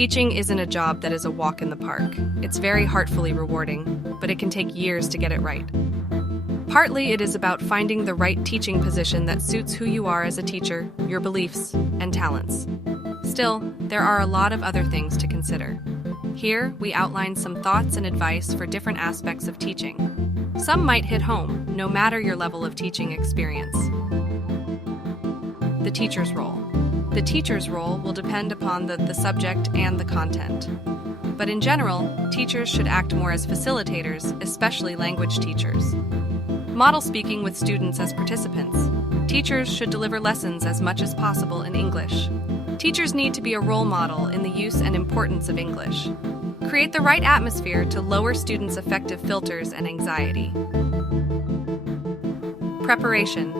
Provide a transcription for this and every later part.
Teaching isn't a job that is a walk in the park. It's very heartfully rewarding, but it can take years to get it right. Partly, it is about finding the right teaching position that suits who you are as a teacher, your beliefs, and talents. Still, there are a lot of other things to consider. Here, we outline some thoughts and advice for different aspects of teaching. Some might hit home, no matter your level of teaching experience. The teacher's role. The teacher's role will depend upon the subject and the content. But in general, teachers should act more as facilitators, especially language teachers. Model speaking with students as participants. Teachers should deliver lessons as much as possible in English. Teachers need to be a role model in the use and importance of English. Create the right atmosphere to lower students' affective filters and anxiety. Preparation.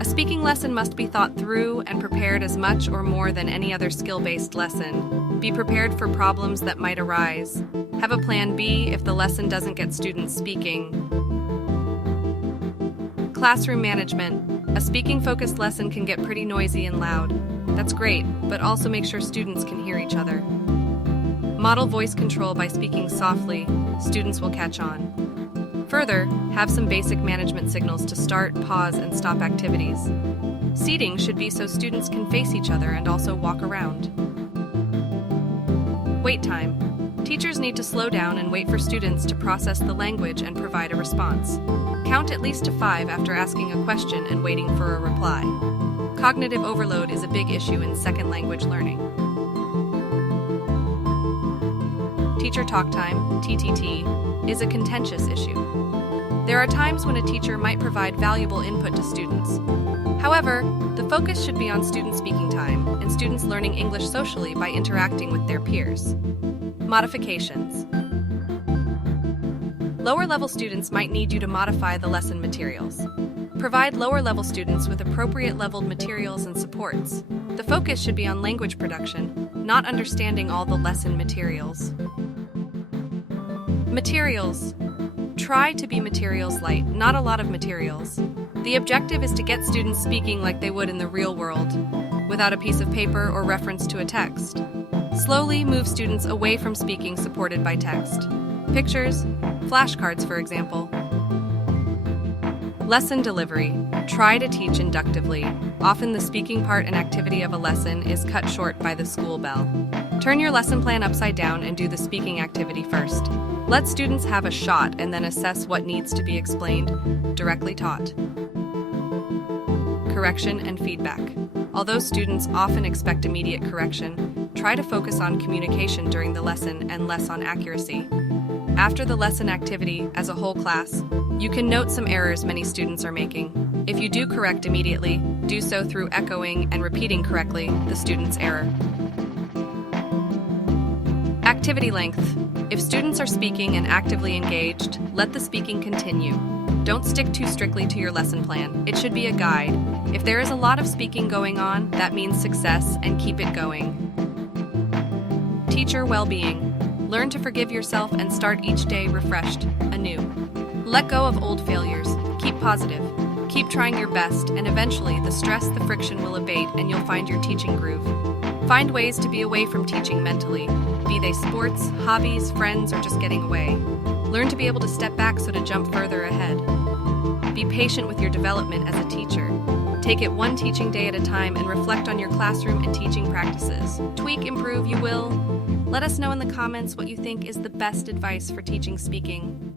A speaking lesson must be thought through and prepared as much or more than any other skill-based lesson. Be prepared for problems that might arise. Have a plan B if the lesson doesn't get students speaking. Classroom management. A speaking-focused lesson can get pretty noisy and loud. That's great, but also make sure students can hear each other. Model voice control by speaking softly. Students will catch on. Further, have some basic management signals to start, pause, and stop activities. Seating should be so students can face each other and also walk around. Wait time. Teachers need to slow down and wait for students to process the language and provide a response. Count at least to 5 after asking a question and waiting for a reply. Cognitive overload is a big issue in second language learning. Teacher talk time, TTT, is a contentious issue. There are times when a teacher might provide valuable input to students. However, the focus should be on student speaking time and students learning English socially by interacting with their peers. Modifications. Lower-level students might need you to modify the lesson materials. Provide lower-level students with appropriate-leveled materials and supports. The focus should be on language production, not understanding all the lesson materials. Materials. Try to be materials light, not a lot of materials. The objective is to get students speaking like they would in the real world, without a piece of paper or reference to a text. Slowly move students away from speaking supported by text. Pictures, flashcards for example. Lesson delivery. Try to teach inductively. Often the speaking part and activity of a lesson is cut short by the school bell. Turn your lesson plan upside down and do the speaking activity first. Let students have a shot and then assess what needs to be explained, directly taught. Correction and feedback. Although students often expect immediate correction, try to focus on communication during the lesson and less on accuracy. After the lesson activity, as a whole class, you can note some errors many students are making. If you do correct immediately, do so through echoing and repeating correctly the student's error. Activity length. If students are speaking and actively engaged, let the speaking continue. Don't stick too strictly to your lesson plan. It should be a guide. If there is a lot of speaking going on, that means success, and keep it going. Teacher well-being. Learn to forgive yourself and start each day refreshed, anew. Let go of old failures. Keep positive. Keep trying your best, and eventually the stress, the friction will abate, and you'll find your teaching groove. Find ways to be away from teaching mentally, be they sports, hobbies, friends, or just getting away. Learn to be able to step back so to jump further ahead. Be patient with your development as a teacher. Take it one teaching day at a time and reflect on your classroom and teaching practices. Tweak, improve, you will. Let us know in the comments what you think is the best advice for teaching speaking.